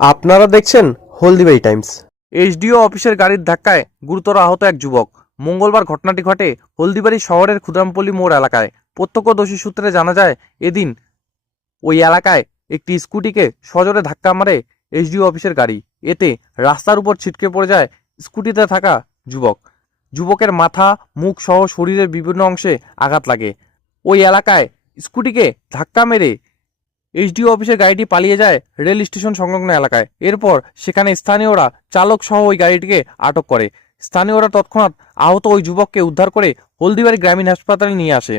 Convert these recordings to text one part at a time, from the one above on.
আপনারা দেখছেন Haldibari Times. HDO অফিসের গাড়ির ধাক্কায় গুরুতর আহত এক যুবক। মঙ্গলবার ঘটনাটি ঘটে হলদিবাড়ি শহরের ক্ষুদ্রামপল্লী মোড় এলাকায়। প্রত্যক্ষদর্শী সূত্রে জানা যায়, এদিন ওই এলাকায় একটি স্কুটিকে সজোরে ধাক্কা মারে এইচডিও অফিসের গাড়ি। এতে রাস্তার উপর ছিটকে পড়ে যায় স্কুটিতে থাকা যুবক। যুবকের মাথা, মুখ সহ শরীরের বিভিন্ন অংশে আঘাত লাগে। ওই এলাকায় স্কুটিকে ধাক্কা মেরে এইচডিও অফিসের গাড়িটি পালিয়ে যায় রেল স্টেশন সংলগ্ন এলাকায়। এরপর সেখানে স্থানীয়রা চালক সহ ওই গাড়িটিকে আটক করে। স্থানীয়রা তৎক্ষণাৎ আহত ওই যুবককে উদ্ধার করে হলদিবাড়ি গ্রামীণ হাসপাতালে নিয়ে আসে।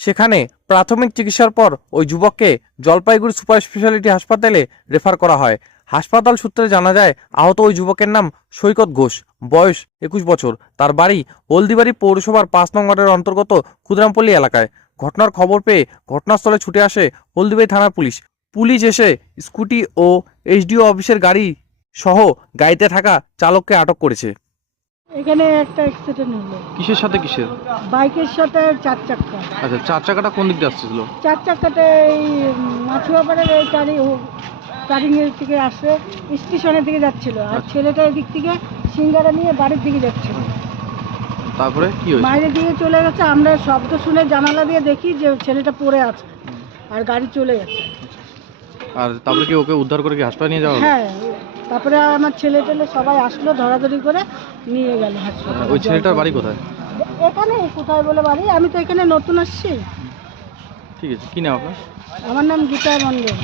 সেখানে প্রাথমিক চিকিৎসার পর ওই যুবককে জলপাইগুড়ি সুপার স্পেশালিটি হাসপাতালে রেফার করা হয়। হাসপাতাল সূত্রে জানা যায়, আহত ওই যুবকের নাম সৈকত ঘোষ। বয়স একুশ বছর। তার বাড়ি হলদিবাড়ি পৌরসভার পাঁচ নং নম্বরের অন্তর্গত ক্ষুদ্রামপল্লী এলাকায়। ঘটনার খবর পেয়ে ঘটনাস্থলে ছুটে আসে হলদিবাড়ি থানার পুলিশ। পুলিশ এসে স্কুটি ও এসডিও অফিসের গাড়ি সহ গাড়িতে থাকা চালককে আটক করেছে। এখানে একটা অ্যাক্সিডেন্ট হলো। কিসের সাথে কিসের? বাইকের সাথে চার চাক্কা। আচ্ছা চার চাকাটা কোন দিক দিয়ে আসছিল? চার চাক্কাতে এই মাছুয়াপাড়ার এই গাড়ি কারিংয়ের থেকে আসে স্টেশনের দিকে যাচ্ছিল। আর আচ্ছা। ছেলেটা এদিক থেকে সিঙ্গারা নিয়ে বাড়ির দিকে যাচ্ছিল। তারপরে কি হয়েছে? বাইরের দিকে চলে গেছে আমরা শব্দ শুনে জানালা দিয়ে দেখি যে ছেলেটা পড়ে আছে আর গাড়ি চলে গেছে। আর তারপরে কি ওকে উদ্ধার করে কি হাসপাতালে নিয়ে যাওয়া হলো? হ্যাঁ তারপরে আমার ছেলে টেলে সবাই আসলো ধরাধরি করে নিয়ে গেল হাসপাতালে। ওই ছেলেটার বাড়ি কোথায়? এখানে কোথায় বলে বাড়ি? আমি তো এখানে নতুন আসছি। ঠিক আছে কি নাম আপনার? আমার নাম গীতা মন্ডল